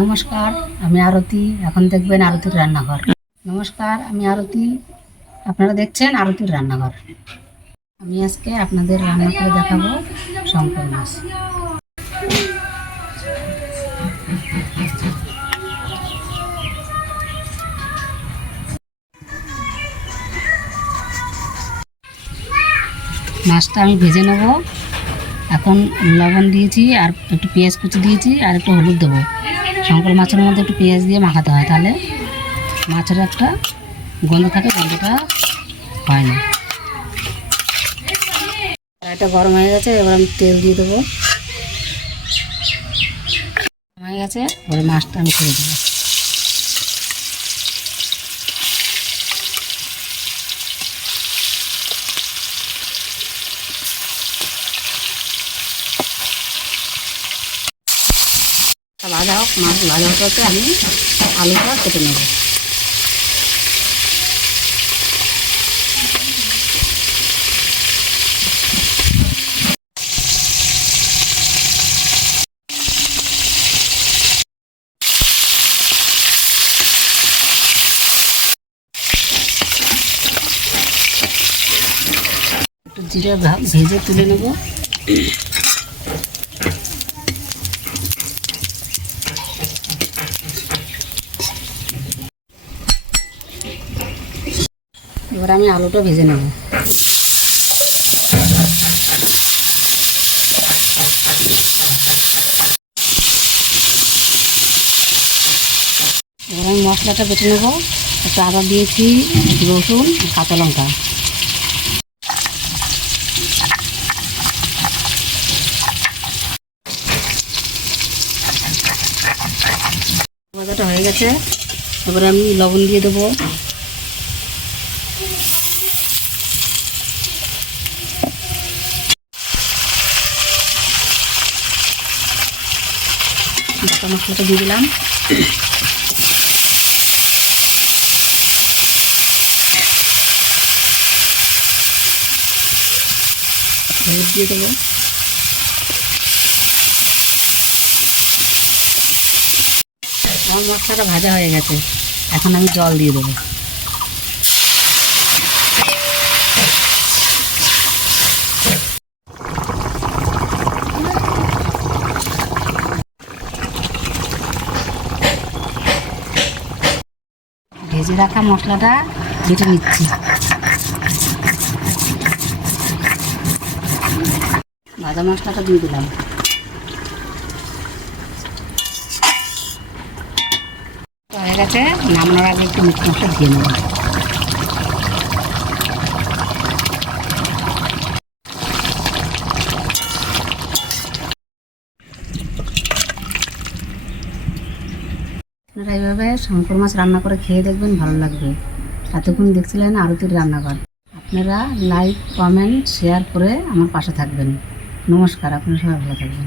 নমস্কার, আমি আরতি। এখন দেখবেন আরতির রান্নাঘর। নমস্কার, আমি আরতি। আপনারা দেখছেন আরতির রান্নাঘর। আমি আজকে আপনাদের রান্না করে দেখাবো শঙ্কর মাছ। মাছটা আমি ভেজে নেব। এখন লবণ দিয়েছি, আর একটু পেঁয়াজ কুচি দিয়েছি, আর একটু হলুদ দেবো। শঙ্কর মাছের মধ্যে একটু পেঁয়াজ দিয়ে মাখাতে হয়, তাহলে মাছের একটা গন্ধ থাকে, গন্ধটা হয় না। এটা গরম হয়ে গেছে, এবার আমি তেল দিয়ে দেবো। হয়ে গেছে, এবার মাছটা আমি ছেড়ে দেবো। ভাজা হোক, মাছ ভাজা হতে আমি আলুটা কেটে নেব। একটু জিরে ভেজে তুলে নেব। এবার আমি আলুটা ভেজে নেব। এবার আমি মশলাটা বেটে নেব। একটু আদা দিয়েছি, রসুন, কাঁচা লঙ্কা। ভাজাটা হয়ে গেছে, এবারে আমি লবণ দিয়ে দেবো। বাটা মশলাটা দিয়ে দিলাম। হলুদ দিয়ে দেবো। আমার মশলাটা ভাজা হয়ে গেছে, এখন আমি জল দিয়ে দেবো। ভেজে রাখা মশলাটা বেটে নিচ্ছি। ভাজা মশলাটা দিয়ে দিলাম। হয়ে গেছে, নামানোর আগে একটু মিট মশলা দিয়ে নেব। আপনারা এইভাবে শঙ্কর মাছ রান্না করে খেয়ে দেখবেন, ভালো লাগবে। এতক্ষণ দেখছিলেন আরতির রান্নাঘর। আপনারা লাইক, কমেন্ট, শেয়ার করে আমার পাশে থাকবেন। নমস্কার, আপনারা সবাই ভালো থাকবেন।